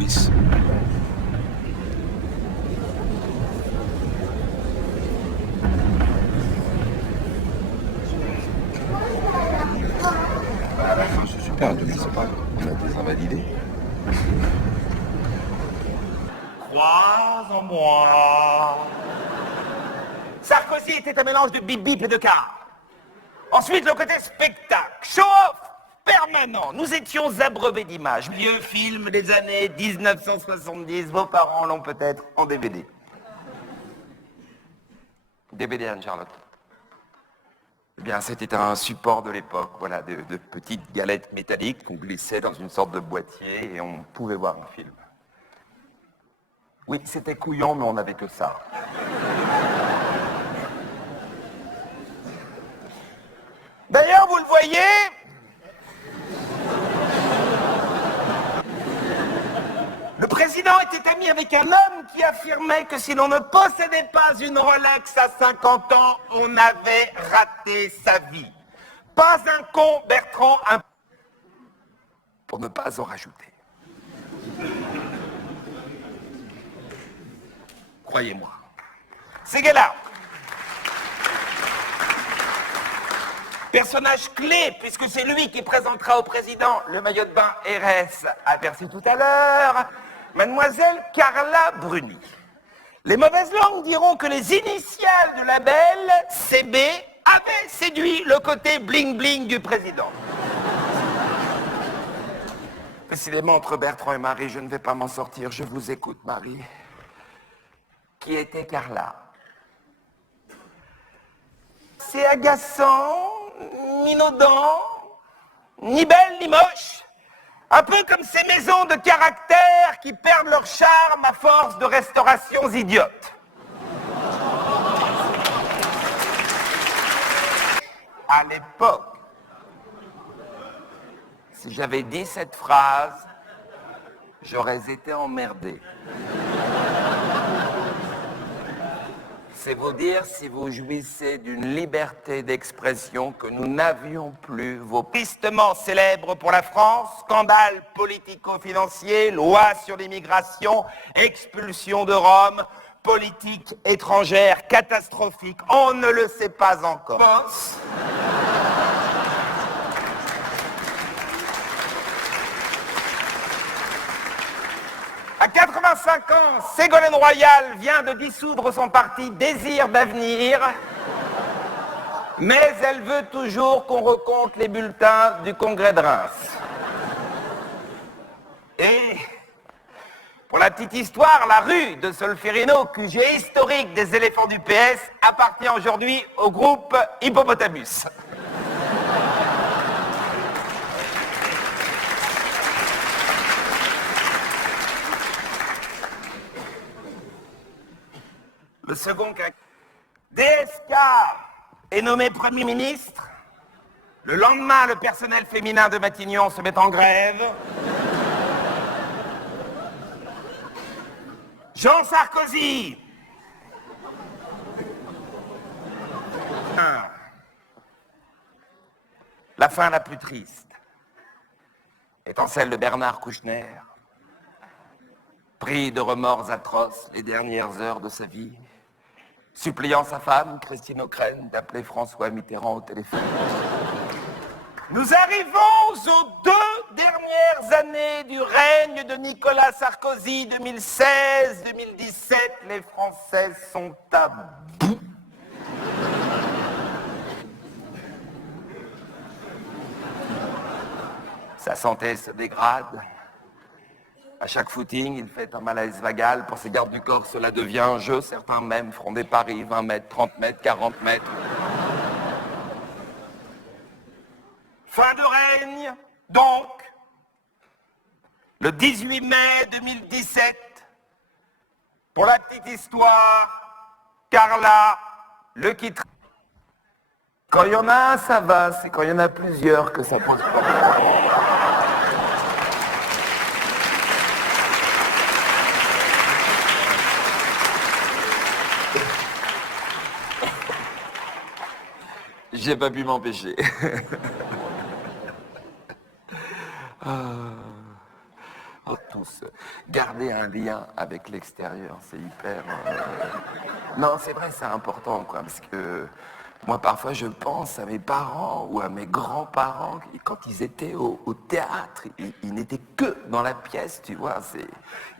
police. C'est super, Denis, c'est pas. On a des invalidés. Crois en moi. Sarkozy était un mélange de bip-bip et de car. Ensuite, le côté spectacle, show-off permanent. Nous étions abreuvés d'images. Vieux films des années 1970, vos parents l'ont peut-être en DVD. DVD, Anne-Charlotte. Eh bien, c'était un support de l'époque, voilà, de petites galettes métalliques qu'on glissait dans une sorte de boîtier et on pouvait voir un film. Oui, c'était couillon, mais on n'avait que ça. D'ailleurs, vous le voyez, le président était ami avec un homme qui affirmait que si l'on ne possédait pas une Rolex à 50 ans, on avait raté sa vie. Pas un con, Bertrand, un... Pour ne pas en rajouter. Croyez-moi. C'est Guélard. Personnage clé, puisque c'est lui qui présentera au président le maillot de bain RS aperçu tout à l'heure, mademoiselle Carla Bruni. Les mauvaises langues diront que les initiales du label CB avaient séduit le côté bling-bling du président. Décidément, entre Bertrand et Marie, je ne vais pas m'en sortir. Je vous écoute, Marie. Qui était Carla? C'est agaçant, minaudant, ni belle ni moche. Un peu comme ces maisons de caractère qui perdent leur charme à force de restaurations idiotes. À l'époque, si j'avais dit cette phrase, j'aurais été emmerdé. C'est vous dire si vous jouissez d'une liberté d'expression que nous n'avions plus. Vos tristement célèbres pour la France, scandale politico-financier, loi sur l'immigration, expulsion de Rome, politique étrangère catastrophique, on ne le sait pas encore. Pense. À 85 ans, Ségolène Royal vient de dissoudre son parti Désir d'avenir, mais elle veut toujours qu'on recompte les bulletins du Congrès de Reims. Et, pour la petite histoire, la rue de Solferino, QG historique des éléphants du PS, appartient aujourd'hui au groupe Hippopotamus. Le second cas. DSK est nommé Premier ministre. Le lendemain, le personnel féminin de Matignon se met en grève. Jean Sarkozy. La fin la plus triste étant celle de Bernard Kouchner, pris de remords atroces les dernières heures de sa vie, suppliant sa femme, Christine O'Krent, d'appeler François Mitterrand au téléphone. Nous arrivons aux 2 dernières années du règne de Nicolas Sarkozy, 2016-2017. Les Français sont à bout. Sa santé se dégrade. À chaque footing, il fait un malaise vagal. Pour ses gardes du corps, cela devient un jeu. Certains même feront des paris, 20 mètres, 30 mètres, 40 mètres. Fin de règne, donc, le 18 mai 2017. Pour la petite histoire, Carla le quitte. Quand il y en a un, ça va. C'est quand il y en a plusieurs que ça pose problème. J'ai pas pu m'empêcher. pour tous. Garder un lien avec l'extérieur, c'est hyper... Non, c'est vrai, c'est important, quoi, parce que moi, parfois, je pense à mes parents ou à mes grands-parents, quand ils étaient au théâtre, ils n'étaient que dans la pièce, tu vois, il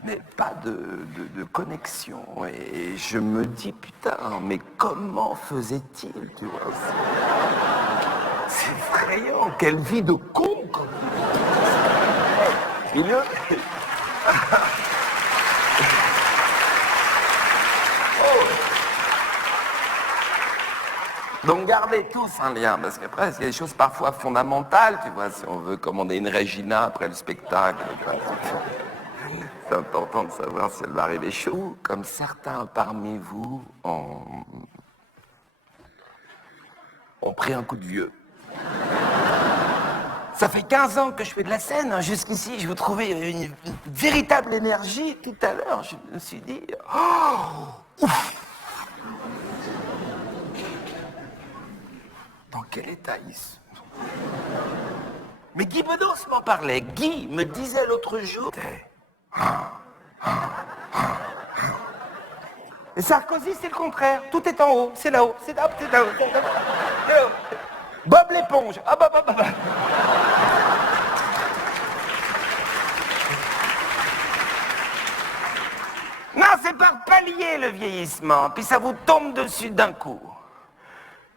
n'y avait pas de connexion. Et je me dis, putain, mais comment faisait-il, tu vois? C'est effrayant, quelle vie de con, quoi. Donc gardez tous un lien, parce qu'après, il y a des choses parfois fondamentales, tu vois, si on veut commander une Regina après le spectacle, c'est important de savoir si elle va arriver chaud, comme certains parmi vous ont pris un coup de vieux. Ça fait 15 ans que je fais de la scène, hein. Jusqu'ici, je vous trouvais une véritable énergie. Tout à l'heure, je me suis dit... Oh, ouf. Dans quel état ils sont? Mais Guy Bedos m'en parlait. Guy me disait l'autre jour... Et Sarkozy, c'est le contraire. Tout est en haut, c'est là-haut, c'est là-haut, c'est là-haut, c'est là-haut. Bob l'éponge. Ah bah. Non, c'est par palier le vieillissement, puis ça vous tombe dessus d'un coup.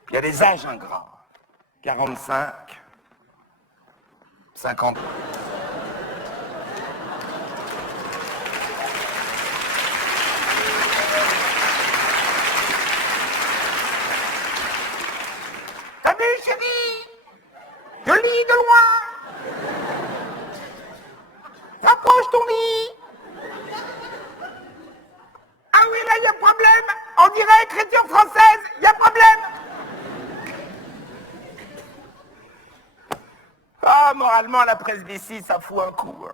Puis il y a des âges ingrats. 45, 50. T'as vu, chérie? Je lis de loin. Rapproche ton lit. Ah oui, là, il y a problème. On dirait écriture française. Il y a problème. Ah, moralement, la presbytie, ça fout un coup.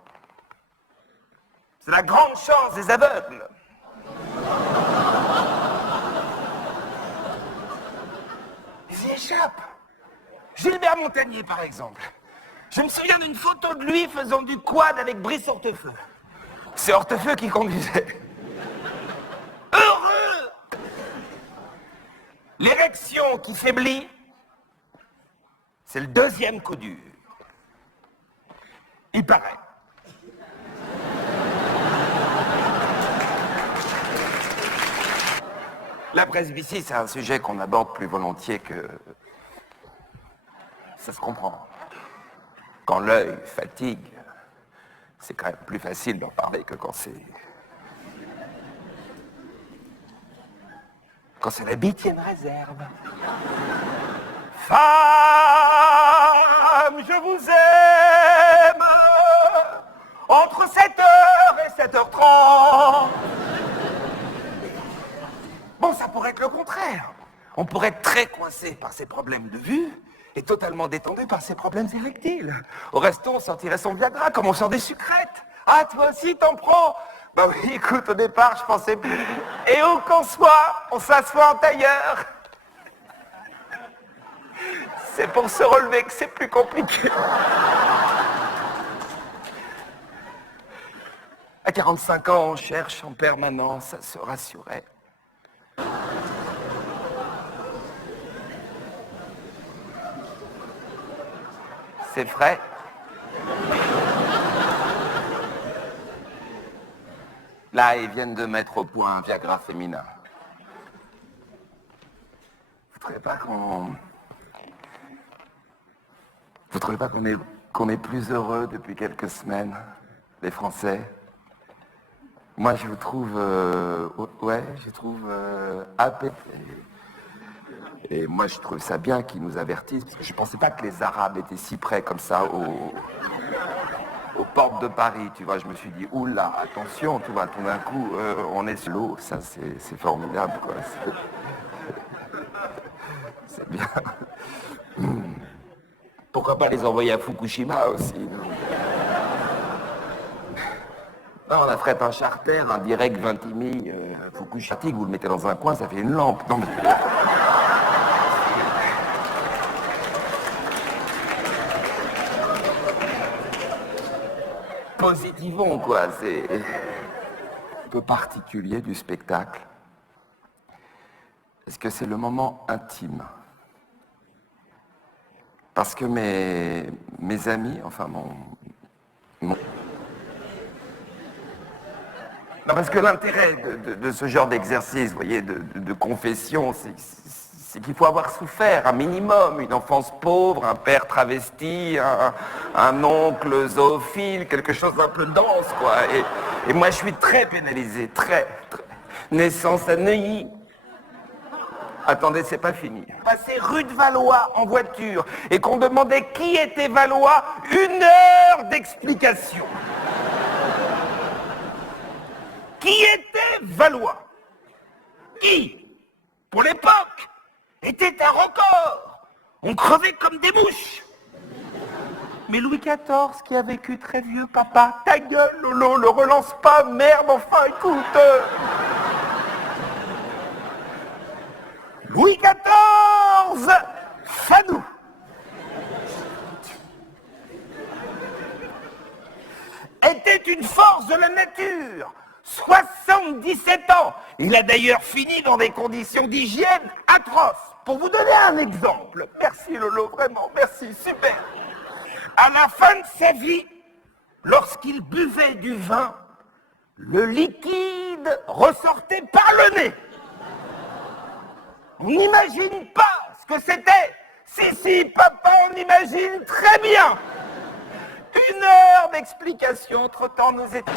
C'est la grande chance des aveugles. Ils y échappent. Gilbert Montagnier, par exemple. Je me souviens d'une photo de lui faisant du quad avec Brice Hortefeux. C'est Hortefeux qui conduisait. Heureux! L'érection qui faiblit, c'est le deuxième coup dur. Il paraît. La presbytie, c'est un sujet qu'on aborde plus volontiers que... Ça se comprend. Quand l'œil fatigue, c'est quand même plus facile d'en parler que quand c'est... Quand c'est la bite, il y a une réserve. Femme, je vous aime entre 7h et 7h30. Bon, ça pourrait être le contraire. On pourrait être très coincé par ses problèmes de vue et totalement détendu par ses problèmes érectiles. Au resto, on sortirait son Viagra comme on sort des sucrètes. Ah, toi aussi, t'en prends? Bah oui, écoute, au départ, je pensais plus. Et où qu'on soit, on s'assoit en tailleur. C'est pour se relever que c'est plus compliqué. À 45 ans, on cherche en permanence à se rassurer. C'est vrai. Là, ils viennent de mettre au point un Viagra féminin. Vous trouvez pas qu'on est plus heureux depuis quelques semaines, les Français? Moi, je vous trouve, apaisés. Et moi, je trouve ça bien qu'ils nous avertissent, parce que je pensais pas que les Arabes étaient si près comme ça aux portes de Paris, tu vois. Je me suis dit, oula, attention, tu vois, tout d'un coup, on est sur l'eau, ça, c'est formidable, quoi. C'est bien. Pourquoi pas les envoyer à Fukushima aussi, non? Non, on affrète un charter, un direct 20 000, Fukushima, vous le mettez dans un coin, ça fait une lampe. Non, mais... positivons, quoi. C'est un peu particulier du spectacle. Est-ce que c'est le moment intime? Parce que mes amis, enfin mon... Non, parce que l'intérêt de ce genre d'exercice, vous voyez, de confession, c'est qu'il faut avoir souffert un minimum, une enfance pauvre, un père travesti, un oncle zoophile, quelque chose d'un peu dense, quoi. Et moi, je suis très pénalisé, très. Naissance à Neuilly. Attendez, c'est pas fini. Passer rue de Valois en voiture et qu'on demandait qui était Valois, 1 heure d'explication. Qui était Valois? Qui, pour l'époque, était un record. On crevait comme des mouches. Mais Louis XIV, qui a vécu très vieux, papa, ta gueule, Lolo, le relance pas, merde, enfin, écoute. Louis XIV, Fanou. Était une force de la nature. 77 ans. Il a d'ailleurs fini dans des conditions d'hygiène atroces. Pour vous donner un exemple, merci Lolo, vraiment, merci, super. À la fin de sa vie, lorsqu'il buvait du vin, le liquide ressortait par le nez. On n'imagine pas ce que c'était. Si, papa, on imagine très bien. 1 heure d'explication, entre-temps nous étions...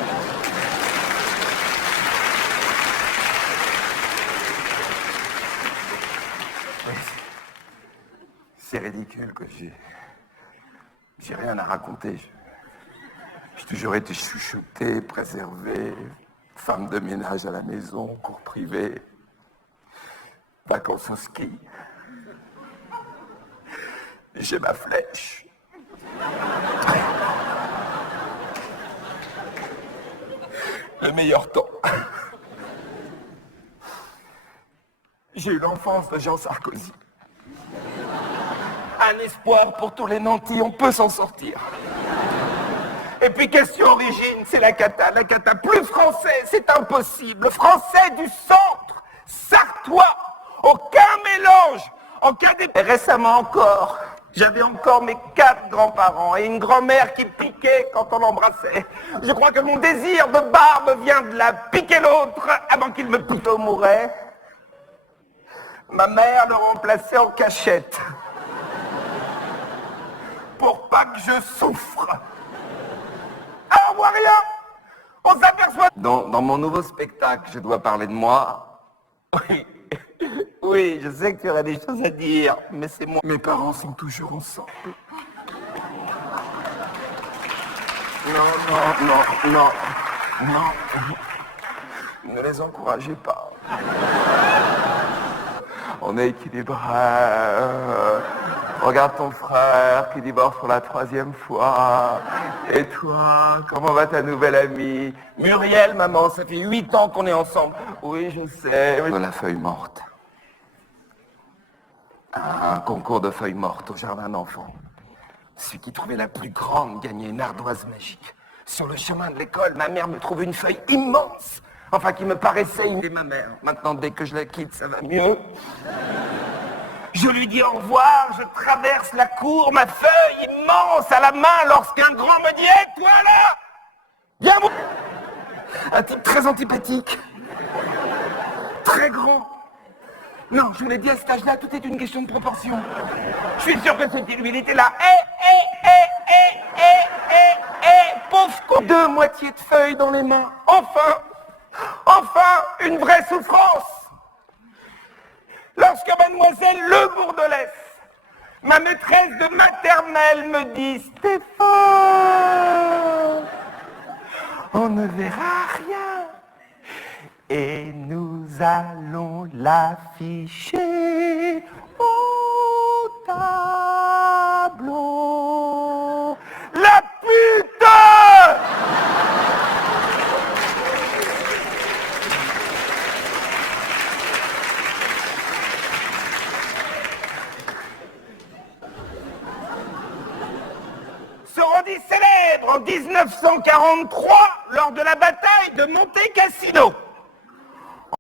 C'est ridicule que j'ai rien à raconter. J'ai toujours été chouchouté, préservé, femme de ménage à la maison, cours privé, vacances au ski. J'ai ma flèche. Le meilleur temps. J'ai eu l'enfance de Jean Sarkozy. Un espoir pour tous les nantis, on peut s'en sortir. Et puis question origine, c'est la cata. La cata plus français, c'est impossible. Français du centre, sartois, aucun mélange, aucun dé... Récemment encore, j'avais encore mes 4 grands-parents et une grand-mère qui piquait quand on l'embrassait. Je crois que mon désir de barbe vient de la piquer l'autre avant qu'il me plutôt mourait. Ma mère le remplaçait en cachette. Pour pas que je souffre. Ah, on voit rien. On s'aperçoit... Dans mon nouveau spectacle, je dois parler de moi. Oui. Oui, je sais que tu aurais des choses à dire, mais c'est moi. Mes parents sont toujours ensemble. Non. Ne les encouragez pas. On est équilibré. Regarde ton frère qui divorce pour la 3e fois. Et toi, comment va ta nouvelle amie? Muriel, maman, ça fait 8 ans qu'on est ensemble. Oui, je sais. De la feuille morte. Un concours de feuilles mortes au jardin d'enfants. Celui qui trouvait la plus grande gagnait une ardoise magique. Sur le chemin de l'école, ma mère me trouve une feuille immense. Enfin, qui me paraissait une... Et ma mère. Maintenant, dès que je la quitte, ça va mieux. Je lui dis au revoir, je traverse la cour, ma feuille immense à la main, lorsqu'un grand me dit « Hé, toi là ! Viens moi !» Un type très antipathique. Très grand. Non, je vous l'ai dit, à cet âge-là, tout est une question de proportion. Je suis sûr que c'était lui, il était là. Pauvre con. 2 moitiés de feuilles dans les mains. Enfin, une vraie souffrance. Lorsque mademoiselle Le Bourdelès, ma maîtresse de maternelle, me dit « Stéphane, on ne verra rien. Et nous allons l'afficher au tableau. » La pute! Se rendit célèbre en 1943 lors de la bataille de Monte Cassino.